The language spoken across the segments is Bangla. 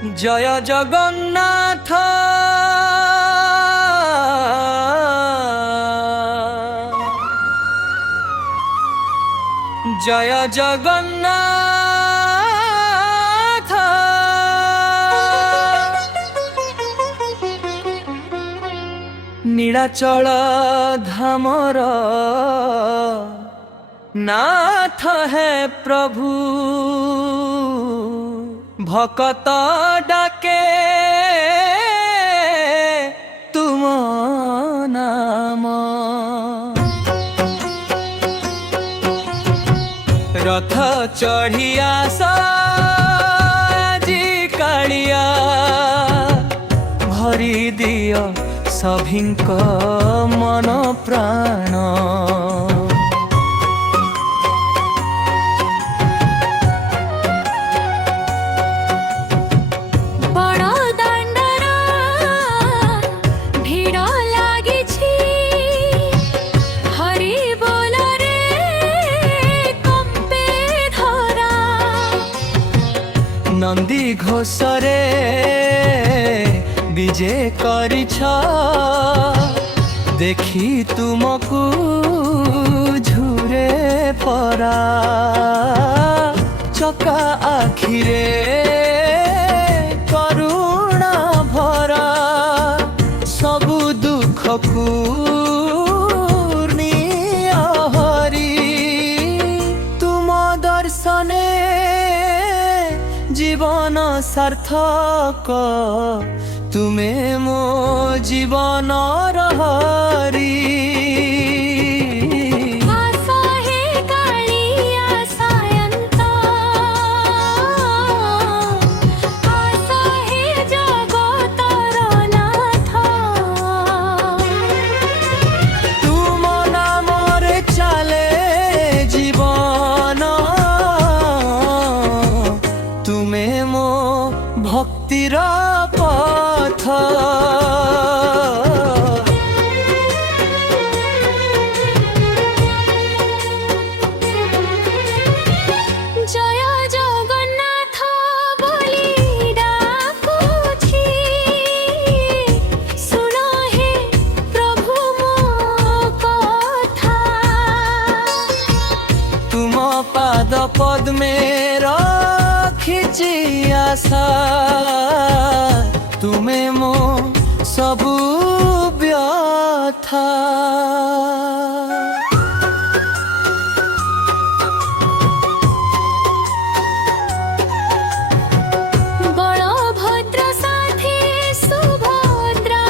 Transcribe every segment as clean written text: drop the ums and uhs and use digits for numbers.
জয় জগন্নাথ জয় জগন্নাথ নীলাচল ধামর नाथ है प्रभु भकत डाके तुम नाम रथ चढ़िया साजी कालिया भरी दियो सभिंक मन प्राण नंदी घोषरे विजे करिछ देखी तुमको झुरे परा चका आखिरे करुणा भरा सबु दुख को हरी तुम दर्शने जीवन सार्थक तुमे मो जीवन हरी भक्तिर पथ जय जगन्नाथ बोली डाकुछि सुन हे प्रभु मो कथा तुम पाद पद्मे रखिछि आशा तुमे मो सबु व्यथा बलभद्र साथी सुभद्रा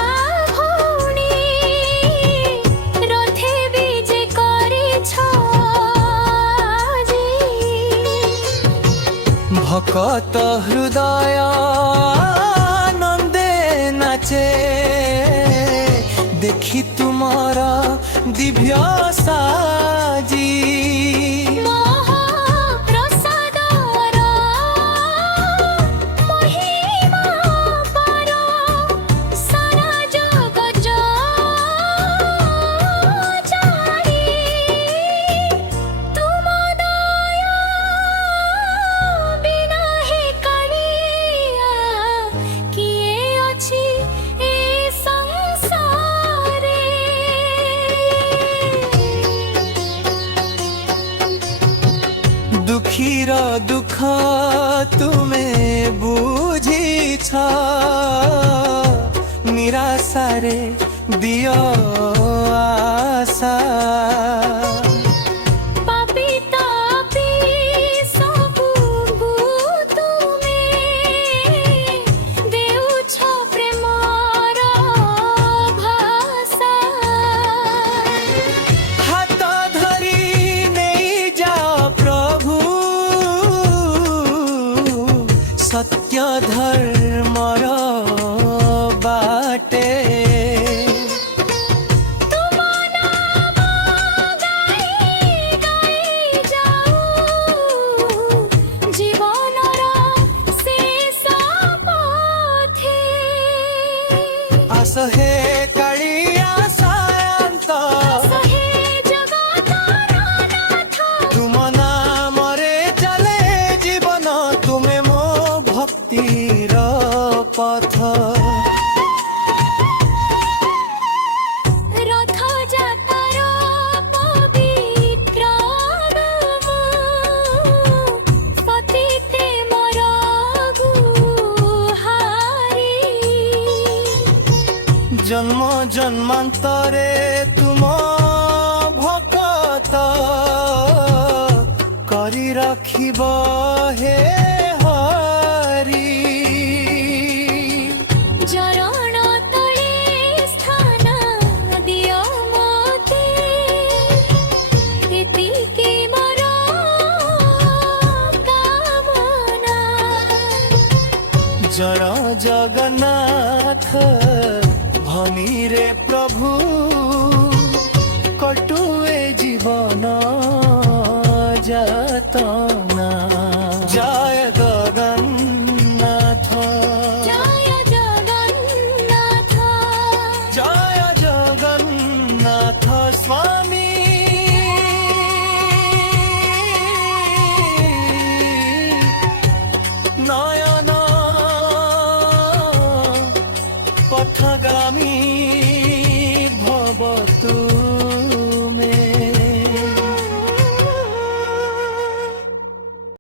भौणी रथे विजे करिछ भकत हृदय नंदे नाचे देखी तुम्हारा दिव्य साजी दुखीर दुख तुमे बुझीछ निराशारे दियो आशा सत्य धर्मर बाटे तुम नाम गाई गाई जाऊ जीवनर शेष पथे आस हे कालिया सायंत हे जगतर नाथ तुम नाम रे चले जीवन तुमे मो भक्तिर পথ রথযাত্রার পবিত্র নাম পতিতে মোর গুহারি জন্ম জন্মান্তরে তুম ভকত କରି ରଖିବ হে হরি চরণ তলে স্থান দিও মতে এতিকি মোর কামনা জয় জগন্নাথ ভনিরে প্রভু কটুয়ে জীবন যাতনা জয় জগন্নাথ জয় জগন্নাথ জয় জগন্নাথ স্বামী নয়ন পথগামী